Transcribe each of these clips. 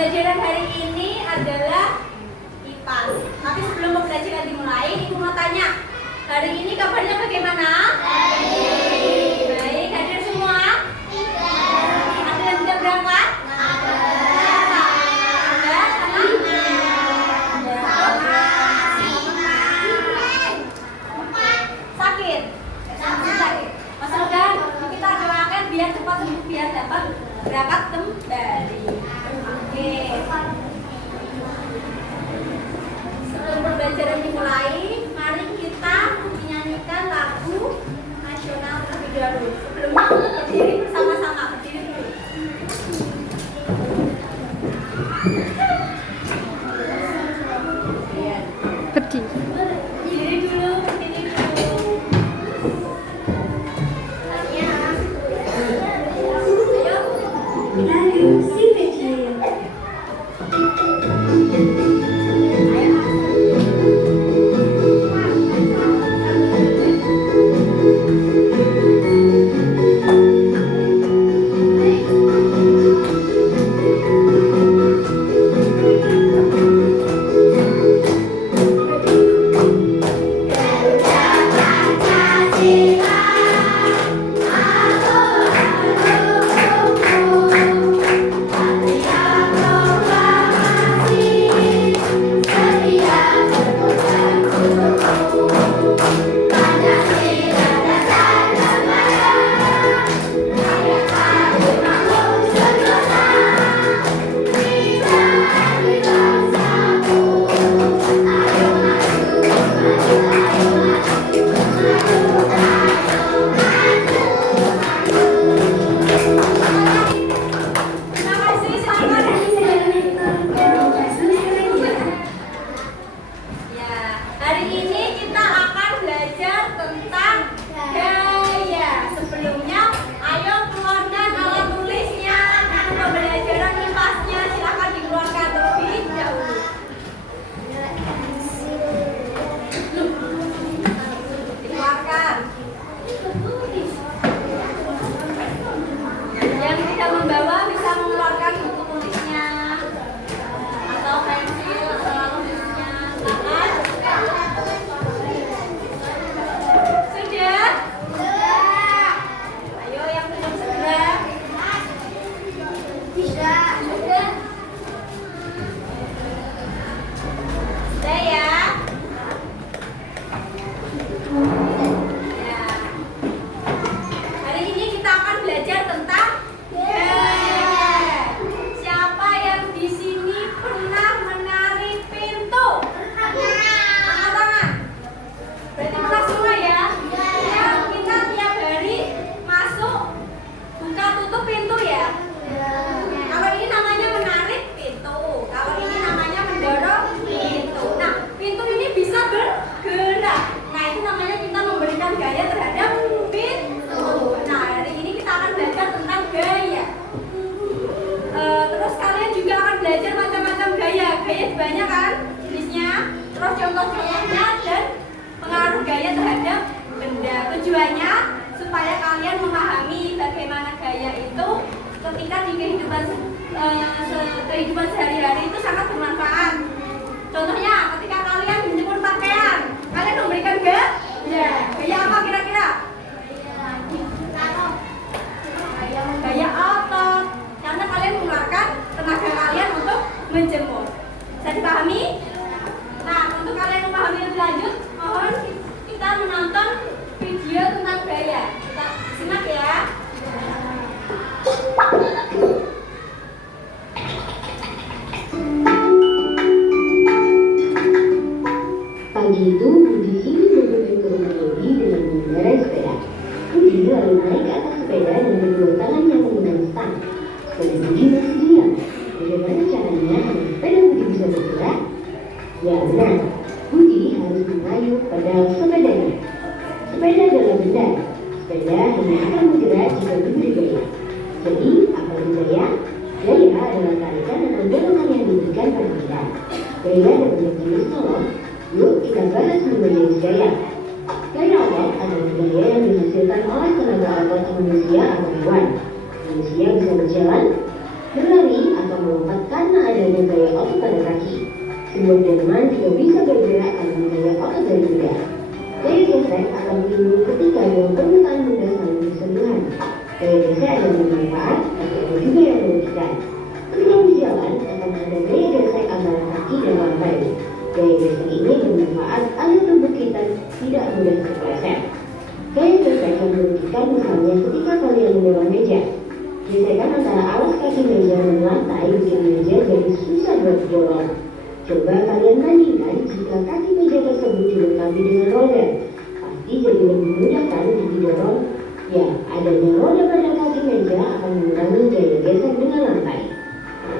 pembelajaran hari ini adalah IPAS. Tapi sebelum pembelajaran dimulai, Ibu mau tanya, hari ini kabarnya bagaimana? Baik. Baik, hadir semua? Ada yang tidak berangkat? Sakit? Sakit. Masukkan, kita doakan biar cepat sembuh, biar dapat berangkat kembali. Oke. Sebelum pembelajaran dimulai, mari kita menyanyikan lagu nasional terlebih dahulu. Sebelumnya berdiri bersama-sama, berdiri dulu. Berdiri. Berdiri dulu, berdiri dulu. Lagu si kecil. Gaya banyak kan jenisnya, terus contoh-contohnya dan pengaruh gaya terhadap benda. Tujuannya supaya kalian memahami bagaimana gaya itu ketika di kehidupan sehari-hari itu sangat bermanfaat. Contohnya ketika kalian menjemur pakaian, kalian memberikan gaya. Gaya apa kira-kira? Gaya otot, karena kalian mengeluarkan tenaga kalian untuk menjemur. Bisa dipahami? Nah, untuk kalian memahami lebih lanjut, mohon kita menonton video tentang gaya. Kita simak ya. Pagi itu Budi ingin berkunjung ke rumah Yodi dengan mengendarai sepeda. Budi lalu naik ke atas sepeda dan kedua tangannya memegang stang. Dan Budi masih diam. Bagaimana caranya agar sepeda Budi bisa bergerak? Ya benar, Budi harus mengayuh pedal sepedanya. Sepeda adalah benda. Sepeda hanya akan bergerak jika diberi gaya. Jadi, apa itu gaya? Gaya adalah tarikan atau dorongan yang diberikan pada benda. Gaya dapat berjenis tolong. Yuk kita bahas mengenai jenis gaya. Gaya otot adalah gaya yang dihasilkan oleh tenaga otot manusia atau hewan. Manusia bisa berjalan, berlari atau melompat karena ada adanya gaya otot pada kaki. Sebuah delman juga bisa bergerak karena gaya otot dari benda. Gaya gesek akan timbul ketika dua permukaan benda saling bersentuhan. Gaya gesek ada bermanfaat, tapi ada juga yang merugikan. Ketika berjalan, akan ada gaya gesek antara kaki dan lantai. Gaya gesek ini bermanfaat agar tubuh kita tidak mudah terpeleset. Gaya gesek yang merugikan misalnya ketika kalian mendorong meja. Gesekan antara alas kaki meja dan lantai bikin meja jadi susah buat didorong. Coba kalian bandingkan jika kaki meja tersebut dilengkapi dengan roda. Pasti jadi lebih mudah kan didorong? Ya, adanya roda pada kaki meja akan mengurangi gaya gesek dengan lantai.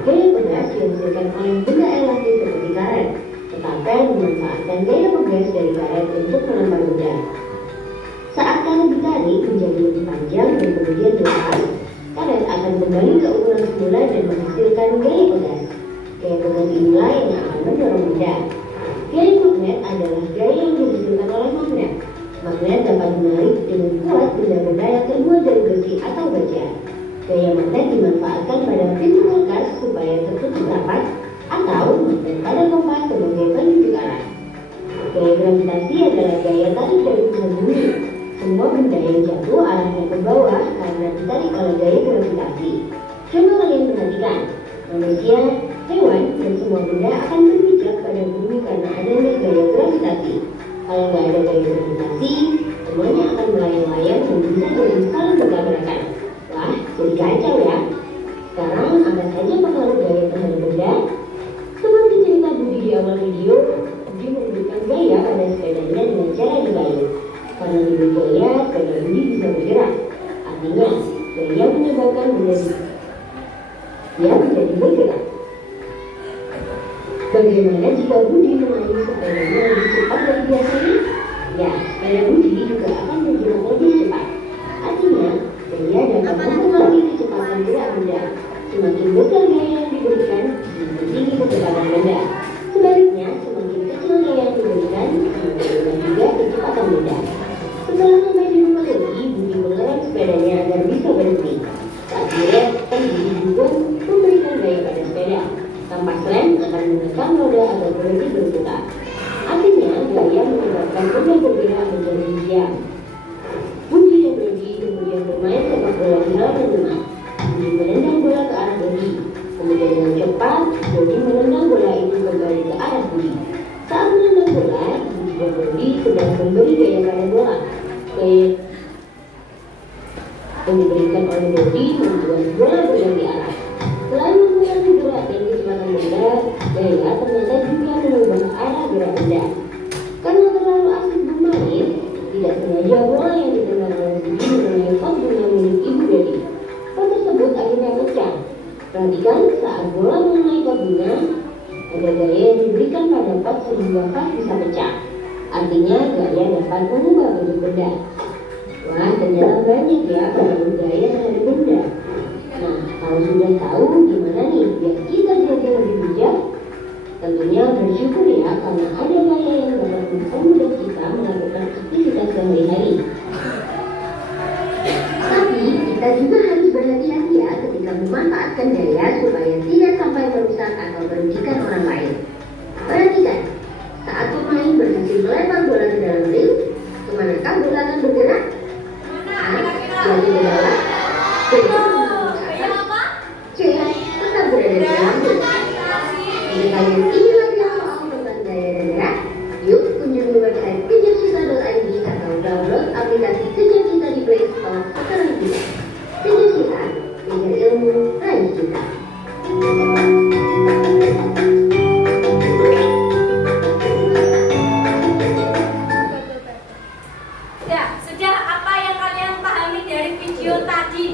Gaya pegas dihasilkan oleh benda elastis seperti karet. Tetapi memanfaatkan gaya pegas dari karet untuk melempar benda. Saat karet ditarik menjadi lebih panjang dan kemudian dilepas, karet akan kembali ke ukuran semula dan menghasilkan gaya pegas. Gaya pegas inilah yang akan mendorong benda. Gaya magnet adalah gaya yang dihasilkan oleh magnet. Magnet dapat menarik dengan kuat benda-benda yang terbuat dari besi atau baja. Gaya magnet dimanfaatkan pada pintu kulkas supaya tertutup rapat atau magnet pada kompas sebagai penunjuk arah. Gaya gravitasi adalah gaya tarik dari pusat bumi. Semua benda yang jatuh arahnya ke bawah karena ditarik oleh gaya gravitasi. Coba kalian perhatikan, manusia, hewan, dan semua benda akan berpijak pada bumi karena adanya gaya gravitasi. Kalau nggak ada gaya gravitasi, semuanya akan melayang-layang dan bisa jadi saling bertabrakan. Wah, jadi kacau ya. Sekarang angkat saja pengaruh gaya terhadap benda. Seperti cerita Budi di awal video, Budi memberikan gaya pada sepedanya dengan cara dibalik. Karena diberi gaya, sepeda Budi bisa bergerak. Artinya, gaya menyebabkan benda dia menjadi bergerak. Bagaimana jika Budi mengayuh sepedanya lebih cepat dari biasanya? Ya, sepeda Budi juga akan bergerak lebih cepat. Artinya, gaya dapat mempengaruhi kecepatan gerak benda. Semakin besar gaya yang diberikan, semakin tinggi kecepatan benda. Sebaliknya, semakin kecil gaya yang diberikan, semakin rendah juga kecepatan benda. Setelah sampai di rumah Budi, Budi mengerem sepedanya agar bisa berhenti. Saat direm, Budi juga memberikan gaya pada sepeda. Tanpa rem akan menekan roda agar berhenti berputar. Artinya, gaya menyebabkan benda bergerak menjadi diam. Budi dan Budi kemudian bermain sepak bola di halaman rumah. Budi menendang bola ke arah Budi. Kemudian dengan cepat, Budi menendang bola itu kembali ke arah Budi. Saat menendang bola, Budi dan Budi sedang memberi gaya pada bola. Gaya yang diberikan oleh Budi membuat bola berganti arah. Selain mengurangi gerak dan kecepatan benda, gaya ternyata juga mengubah arah gerak benda. Karena terlalu asik bermain, tidak sengaja bola yang ditendang oleh Budi mengenai pot bunga milik Ibu Dedi. Pot tersebut akhirnya pecah. Perhatikan saat bola mengenai pot bunga, ada gaya yang diberikan pada pot sehingga pot bisa pecah. Artinya gaya dapat mengubah bentuk benda. Wah, ternyata banyak ya pengaruh gaya terhadap benda. Nah, kalau sudah tahu gimana nih biar kita jadi lebih bijak? Tentunya bersyukur ya karena ada gaya yang dapat mempermudah kita melakukan aktivitas sehari-hari. Tapi kita juga harus berhati-hati ya ketika memanfaatkan gaya supaya tidak sampai merusak atau merugikan orang lain. Perhatikan, saat pemain berhasil melempar bola ke dalam ring, kemanakah bola akan bergerak? Lagi ke bawah? Tetap berada di dalam bola. Jika kalian ingin lebih tahu tentang gaya dan gerak, yuk kunjungi website kejarcita.id atau download aplikasi Kejar Cita di Play Store sekarang juga. Kejar Cita, kejar ilmu, raih cita. Ya, sudah apa yang kalian pahami dari video tadi?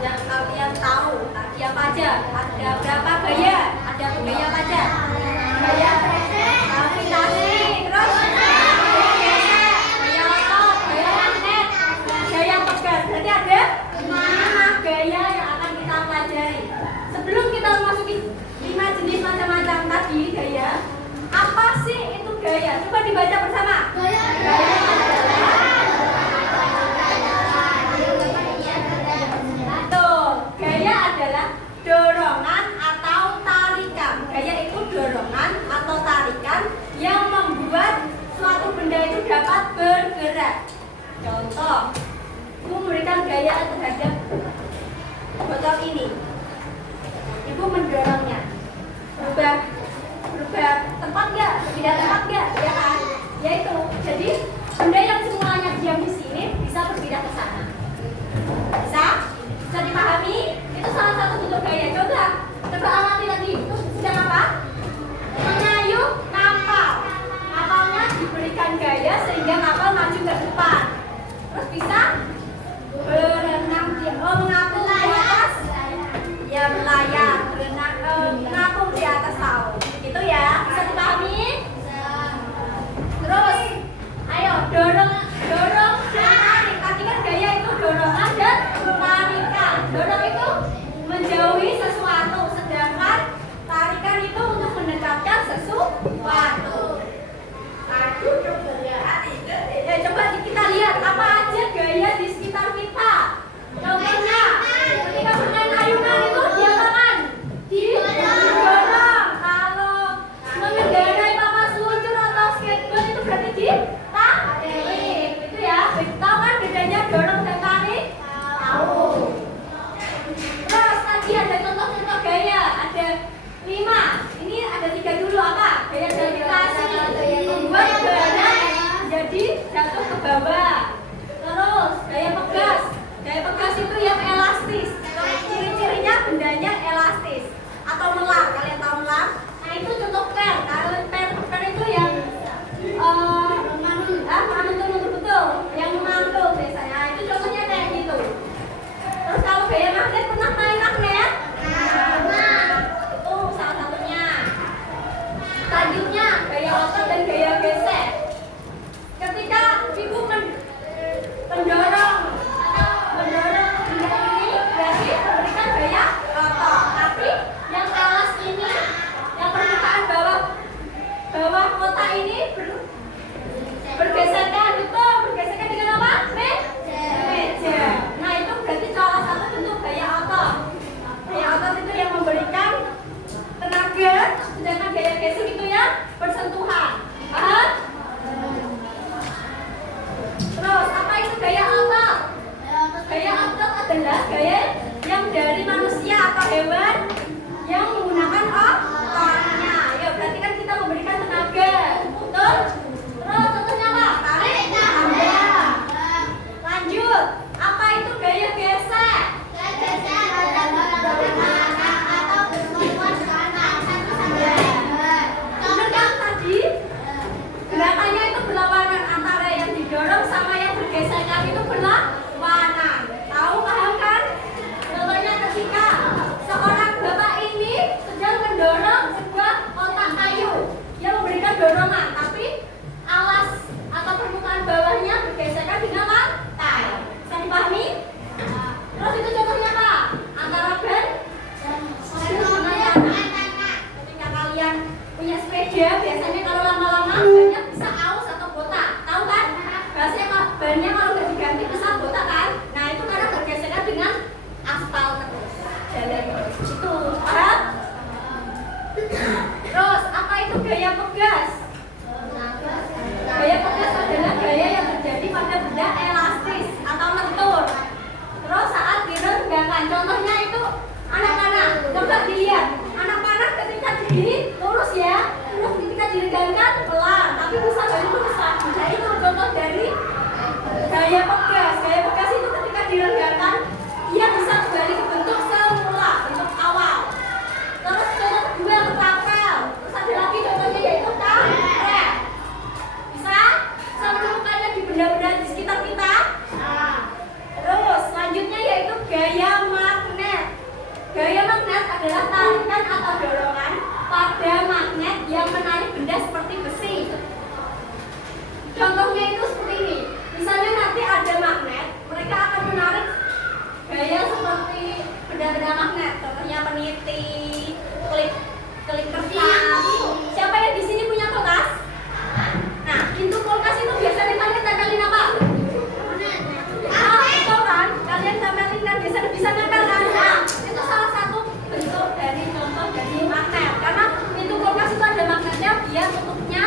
Yang kalian tahu tadi apa aja? Ada berapa gaya? Ada gaya apa aja? Gaya gravitasi, terus gaya gesek, gaya otot, gaya magnet, gaya pegas. Berarti ada 5 gaya yang akan kita pelajari. Sebelum kita memasuki 5 jenis macam-macam tadi gaya, apa sih itu gaya? Coba dibaca bersama. Gaya adalah gaya adalah dorongan atau yang membuat suatu benda itu dapat bergerak. Contoh, ibu memberikan gaya terhadap botol ini. Ibu mendorongnya. Berubah tempat nggak? Pindah tempat nggak? Ya kan? Yaitu, jadi benda yang semulanya diam di sini bisa berpindah ke sana. Bisa? Bisa dipahami? Itu salah satu bentuk gaya. Coba amati lagi. Itu sedang apa? Mengayuh kapal. Kapalnya diberikan gaya sehingga kapal maju ke depan. Terus bisa berenang mengapung di atas, ya berlayar, mengapung di atas laut. Itu ya, bisa dipahami? Terus, ayo dorong dan tarik. Tadi kan gaya itu dorongan dan tarikan. Dorong itu menjauhi sesuatu, sedangkan tarikan itu untuk mendekatkan sesuatu. Ya, coba kita lihat apa aja gaya di sekitar kita. Contohnya, ketika bermain ayunan itu diapakan? Didorong. Kalau mengendarai papan seluncur atau skateboard itu berarti ditarik. Itu ya. Tahu kan bedanya dorong dan tarik? Tahu. Terus tadi ada contoh-contoh gaya. Ada 5. Ini ada 3 dulu apa? Gaya gravitasi. Membuat barang jadi jatuh ke bawah. Terus gaya pegas. Gaya pegas itu yang elastis. Ciri-cirinya bendanya elastis atau melar. Kalian tahu melar? Nah itu contoh pen. Kalau pen itu yang mantul betul, yang mantul biasanya. Itu contohnya kayak gitu. Terus kalau gaya magnet, pernah main magnet? Itu salah satunya. Selanjutnya gaya otot dan gaya gesek. Ketika ibu mendorong benda ini berarti memberikan gaya otot. Tapi yang alas ini, yang permukaan bawah kotak ini bergesekan, betul. Bergesekan dengan apa? Meja. Nah itu berarti salah satu bentuk gaya otot. Gaya otot itu yang memberikan tenaga, sedangkan gaya gesek itu yang bersentuhan. Paham? Terus apa itu gaya otot? Gaya otot adalah gaya yang dari manusia atau hewan yang menggunakan ototnya. Ya berarti kan kita memberikan tenaga, betul? Terus contohnya apa? Tarik, tambah. Lanjut, apa itu gaya gesek? Benar kan tadi? Gerakannya itu berlawanan antara yang didorong sama yang bergesekan itu berlawanan. Tahu, paham kan? Contohnya ketika seorang bapak ini sedang mendorong sebuah kotak kayu, dia memberikan dorongan, tapi alas atau permukaan bawahnya bergesekan dengan lantai. Bisa dipahami? Terus itu contohnya apa? Antara ban dan tanah. Ketika kalian punya sepeda, biasanya kalau lama-lama bannya bisa aus atau botak. Tahu kan? Biasanya bannya kalau nggak diganti bisa botak kan? Nah itu karena bergesekan dengan aspal terus. Jalan itu, paham? Terus apa itu gaya pegas? Gaya pegas adalah gaya yang terjadi pada benda elastis atau lentur. Terus saat direnggangkan, contohnya itu anak panah. Coba dilihat, anak panah ketika begini lurus ya, terus ketika direnggangkan pelan, tapi bisa dari lurus. Nah itu contoh dari gaya pegas. Gaya pegas itu ketika direnggangkan, ia bisa kembali ke bentuk semula, bentuk awal. Terus contoh kedua ketapel. Terus ada lagi contohnya yaitu karet. Bisa menemukannya di benda-benda di sekitar kita. Terus selanjutnya yaitu gaya magnet. Gaya magnet adalah tarikan atau dorongan pada magnet yang menarik benda seperti besi. Contohnya itu seperti ini. Misalnya nanti ada magnet, mereka akan menarik gaya seperti benda-benda magnet. Contohnya peniti, klip kertas. Siapa yang di sini punya kulkas? Nah, pintu kulkas itu biasanya kalian tempelin apa? Itu kan? Kalian tempelin dan biasanya bisa nempel kan? Nah, itu salah satu bentuk dari contoh dari magnet. Karena pintu kulkas itu ada magnetnya, dia tutupnya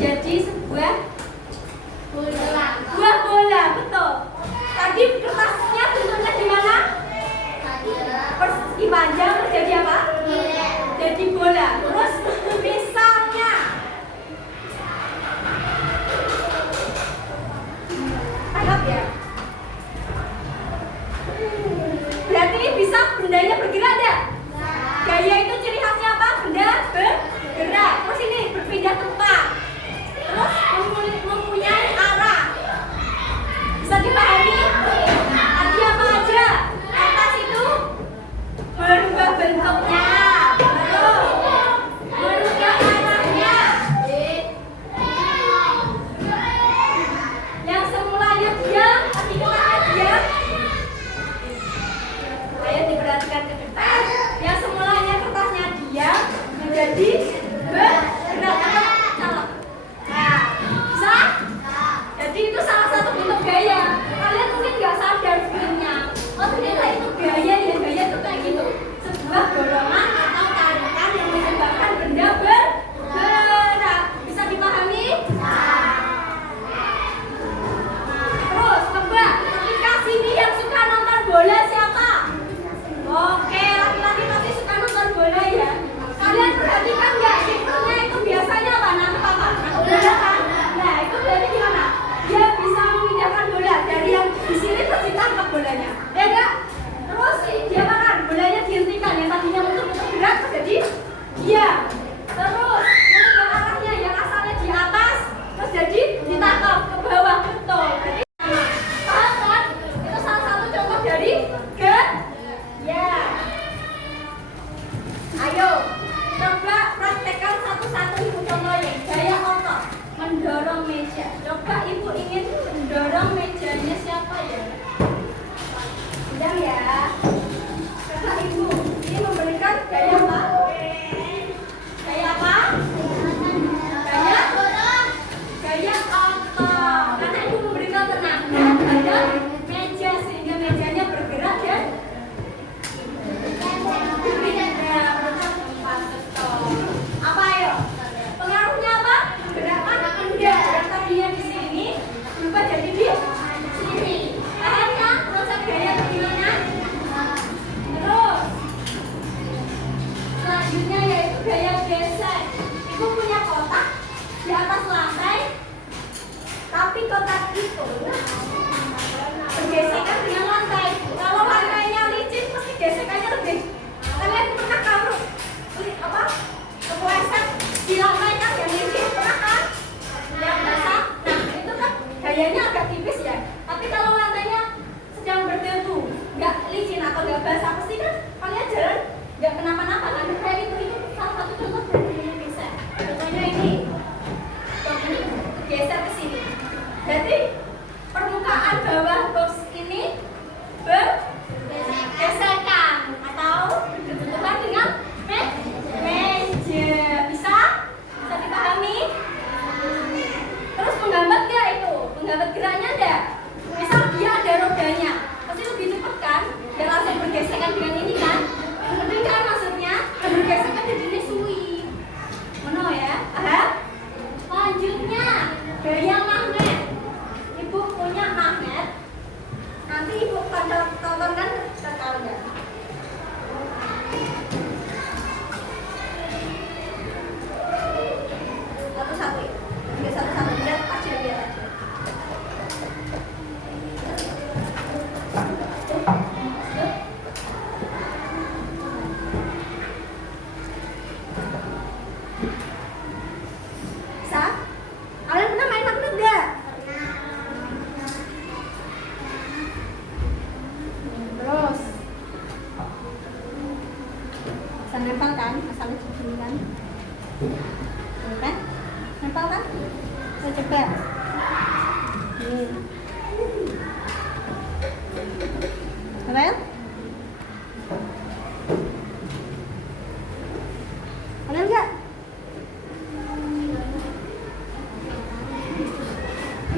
menjadi sebuah Bola. buah bola, betul. Tadi kertasnya bentuknya gimana? Persegi panjang terus jadi apa? Jadi bola. Terus misalnya tangkap ya. Berarti bisa bendanya bergerak enggak? Gaya itu ciri khasnya apa? Benda bergerak. Terus ini berpindah tempat. Terus mempunyai arah. Bisa dipahami? Tadi apa aja? Kertas itu berubah bentuknya. Terus berubah arahnya. Yang semulanya diam, tapi ketika diam. Ayo diperhatikan ke depan. Yang semulanya kertasnya diam menjadi bergerak. Salah. Nah, bisa? Jadi itu salah satu bentuk gaya. Kalian mungkin nggak sadar sebenarnya. Oh ternyata itu gaya ya. Gaya itu kayak gitu. Sebuah dorongan atau tarikan yang menyebabkan benda bergerak. Bisa dipahami? Terus tebak. Ketika sini yang suka nonton bola siapa? Oke, laki-laki pasti suka nonton bola ya. Kalian perhatikan nggak? Kipernya itu biasanya apa? Nangkep apa? Bola kan? Nah itu berarti gimana? Dia bisa memindahkan bola dari yang di sini terus ditangkap bolanya. Ya enggak? Terus dia makan, bolanya dihentikan. Yang tadinya muter-muter gerak terus jadi diam. Terus mengubah arahnya yang asalnya di atas terus jadi ditangkap ke bawah. Betul. Jadi sama. Paham kan? Itu salah satu contoh dari ya. Ayo, coba praktekkan satu-satu ibu contohnya. Gaya otot mendorong meja. Coba ibu ingin mendorong mejanya siapa ya? Sedang ya. Coba ibu ini memberikan gaya apa? Gaya apa? Gaya otot. Karena ibu memberikan tenaga pada meja sehingga mejanya bergerak dan apa ayo? Pengaruhnya apa? Gerakan benda. Yang tadinya di sini berubah jadi di sini. Paham ya? Konsep gaya bagaimana? Terus selanjutnya yaitu gaya gesek. Ibu punya kotak di atas lantai, tapi kotak itu bergesekan dengan lantai. Kalau lantainya licin, pasti gesekannya lebih. Kalian pernah kalau apa? Kepleset di lantai kan yang licin, pernah kan? Yang basah. Nah itu kan gayanya agak tipis ya. Tapi kalau lantainya sedang berdebu, nggak licin atau nggak basah, pasti kan kalian jalan nggak kenapa-napa kan? Kayak itu salah satu contoh dari gesek. Contohnya ini, ini geser ke sini. Jadi permukaan bawah box ini bergesekan atau berbenturan dengan meja. Bisa dipahami? Terus menggambar nggak itu? Menggambar geraknya enggak? Misal dia ada rodanya, pasti lebih cepat kan? Dia langsung bergesekan dengan ini kan? Mending kan maksudnya bergesekan jadinya suwi. Mana ya? Aha. Lanjutnya gaya magnet. Ibu punya magnet. Nanti ibu pada tontonkan sekalian. Satu-satu ya. Biar satu-satu lihat aja biar aja. Bisa? Kalian pernah main magnet enggak? Terus bisa nempel kan? Asalnya begini kan? Kan? Nempel kan? Saya coba. Nempel? Kalian enggak?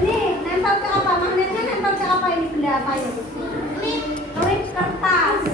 Ini nempel ke apa? Magnetnya nempel ke apa ini? Benda apa ya? Klip kertas.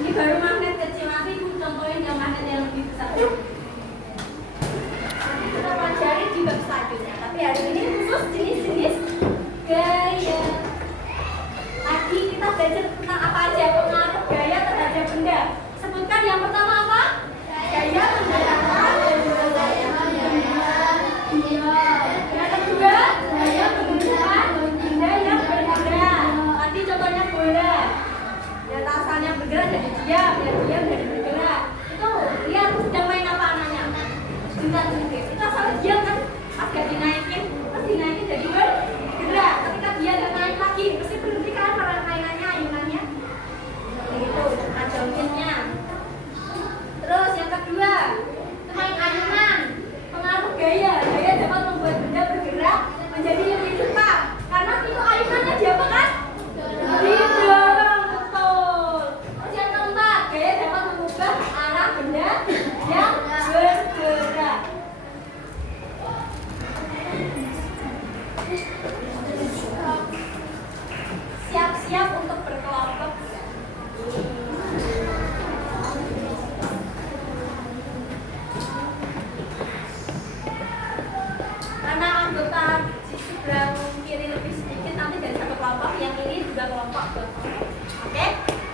Ini baru magnet kecil, nanti aku contohin yang magnet yang lebih besar. Nanti kita pelajari di bab selanjutnya. Tapi hari ini khusus jenis-jenis gaya. Tadi kita belajar tentang apa aja pengaruh gaya terhadap benda. Sebutkan yang pertama apa? Gaya menggerakkan dan juga gaya menggerakkan. Yang kedua, gaya menggunakan benda yang bergerak. Tadi contohnya bola. Yang asalnya bergerak jadi diam, yang diam jadi bergerak. Itu lihat sedang main apa anaknya? Bentar sedikit. Itu asalnya diam kan? Pas gak dinaikin, pas dinaikin jadi bergerak. Ketika dia gak naik lagi, pasti berhenti kan mainannya, ayunannya. Itu ajongkinnya. Terus yang kedua, main ayunan. Pengaruh gaya. Gaya dapat membuat benda bergerak menjadi lebih cepat. Karena itu ayunannya diapakan? Didorong, betul. Terus yang keempat, gaya dapat mengubah arah benda yang bergerak. Siap-siap untuk berkelompok. Karena anggota di seberang kiri lebih sedikit, nanti dari satu kelompok, yang ini juga kelompok. Oke?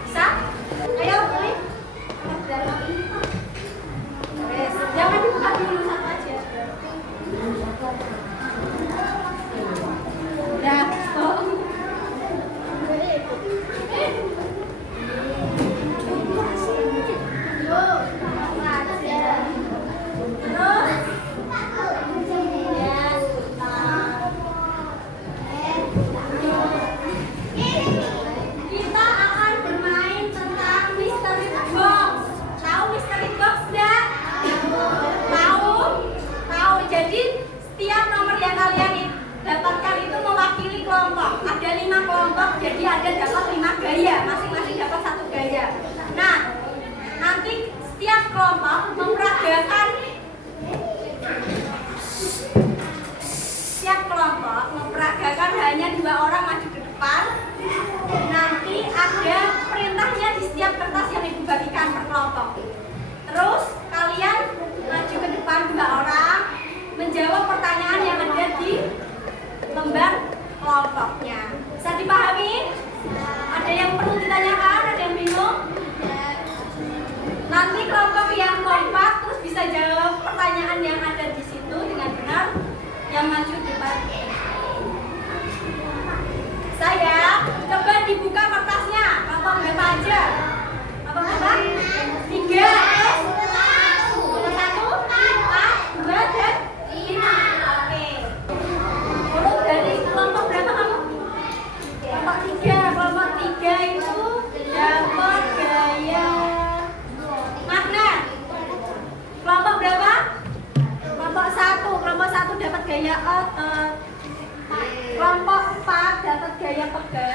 Bisa? Ayo, pilih. Nomor berapa? Wes, jangan dibuka dulu, satu aja. Udah. Kita akan bermain tentang mystery box. Tahu mystery box enggak? Tahu? Tahu. Jadi setiap nomor yang kalian dapatkan itu mewakili kelompok. Ada 5 kelompok, jadi ada dapat 5 gaya. Masing-masing dapat 1 gaya. Nah, nanti setiap kelompok memperagakan. Setiap kelompok memperagakan hanya 2 orang maju ke depan. Nanti ada perintahnya di setiap kertas yang ibu bagikan per kelompok. Terus kalian maju ke depan 2 orang menjawab pertanyaan yang ada di lembar kelompoknya. Bisa dipahami? Ada yang perlu ditanyakan? Ada yang bingung? Nanti kelompok yang kompak terus bisa jawab pertanyaan yang ada di situ dengan benar, yang maju di depan. Saya coba dibuka kertasnya. Kelompok berapa aja? Kelompok berapa? 3. Nomor 1, 4, 2, dan 5. Oke. Urut dari kelompok berapa kamu? Kelompok 3. Kelompok 3 itu dapat gaya magnet. Kelompok berapa? Kelompok 1. Kelompok 1 dapat gaya otot. Kelompok 4 dapat gaya pegang.